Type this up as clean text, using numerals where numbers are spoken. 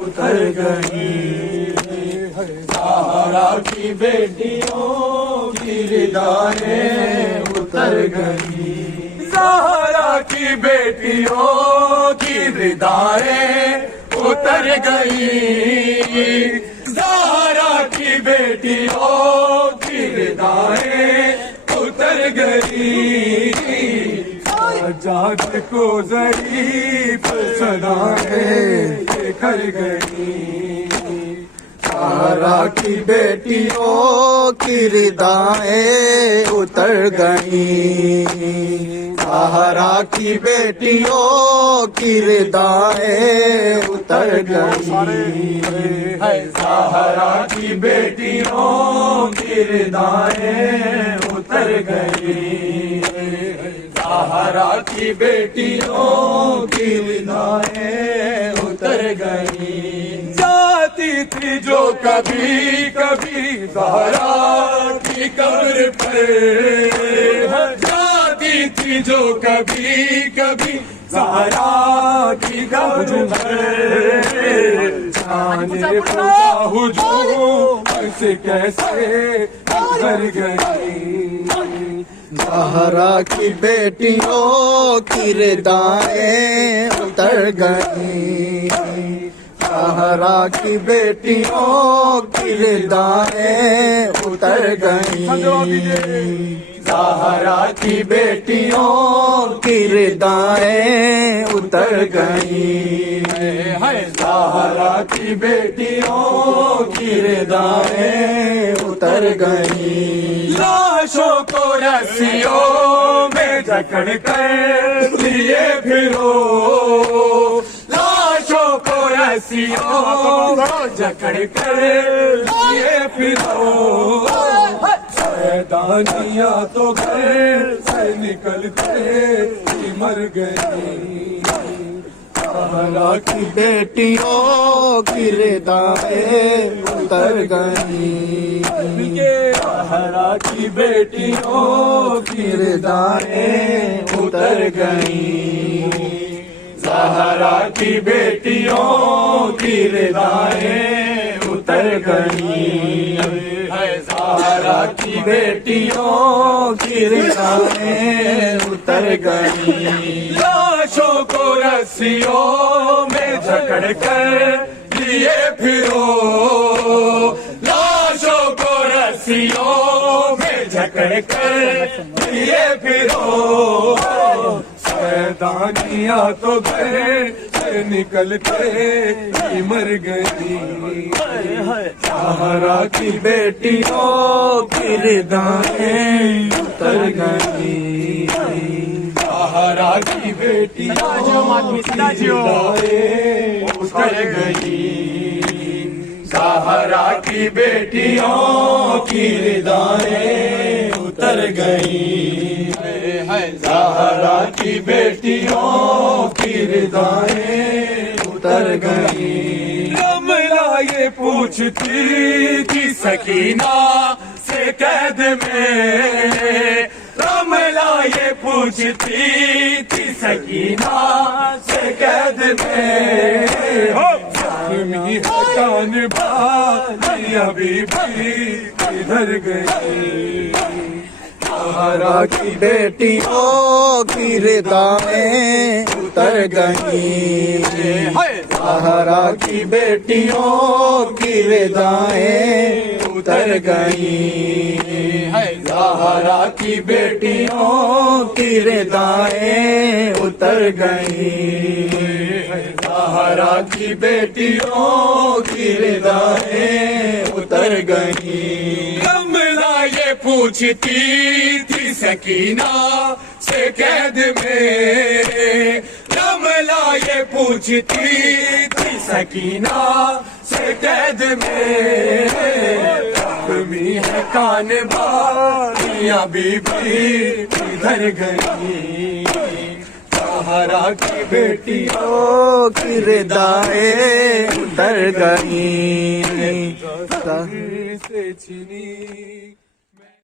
उतर गई। ज़हरा की बेटियों की रिदाएं उतर गई। ज़हरा की बेटियों की रिदाएं उतर गई। ज़हरा की बेटियों की रिदाएं उतर गई। सज्जाद को ज़रीफ़ सदाएं कर गई। ज़हरा की बेटियों की रिदाएं उतर गई। ज़हरा की बेटियों की रिदाएं उतर गई। ज़हरा की बेटियों की रिदाएं उतर गई। ज़हरा की बेटियों की रिदाएं उतर गई। जाती थी जो कभी कभी ज़हरा की कब्र पर, जाती थी जो कभी कभी ज़हरा की कब्र पर। जाने पूछा हुजूम ऐसे कैसे कर गई। ज़हरा की बेटियों की रिदाएं उतर गई। ज़हरा की बेटियों की रिदाएं उतर गई। ज़हरा की बेटियों की रिदाएं उतर गई। ज़हरा की बेटियों की रिदाएं उतर गई। लाशों को रस्सियों में जकड़ कर लिए फिरो। लाशों को रस्सियों में जकड़ कर लिए फिरो। शैतानियाँ तो घर से निकल के मर गई। ज़हरा की बेटियों की रिदाएं उतर गई। ज़हरा की बेटियों की रिदाएं उतर गई। ज़हरा की बेटियों की रिदाएं उतर गई। ज़हरा की बेटियों की रिदाएं उतर गई। लाशों को रस्सियों में जकड़ कर लिए फिरो। लाशों को रस्सियों में जकड़ कर लिए फिरो। शैतानियाँ तो घर से निकल के मर गई। ज़हरा की बेटियों की रिदाएं उतर गई। ज़हरा की बेटियों की रिदाएं उतर गई। ज़हरा की बेटियों की रिदाएं उतर गई। ज़हरा की बेटियों की रिदाएं उतर गई। रमला ये पूछती थी सकीना से कैद में। रमला ये पूछती थी सकीना से कैद में। ज़ख्मी कान बाली अभी भी इधर गई। ज़हरा की बेटियों की रिदाएं उतर गई। ज़हरा की बेटियों की रिदाएं उतर गई। ज़हरा की बेटियों की रिदाएं उतर गई। ज़हरा की बेटियों की रिदाएं उतर गई। रमला ये पूछती थी सकीना से कैद में। रमला ये पूछती थी सकीना से कैद में। ज़ख्मी है कान बालियाँ बीबी इधर गई। ज़हरा की बेटियों की रिदाएं उतर गई। से छिनी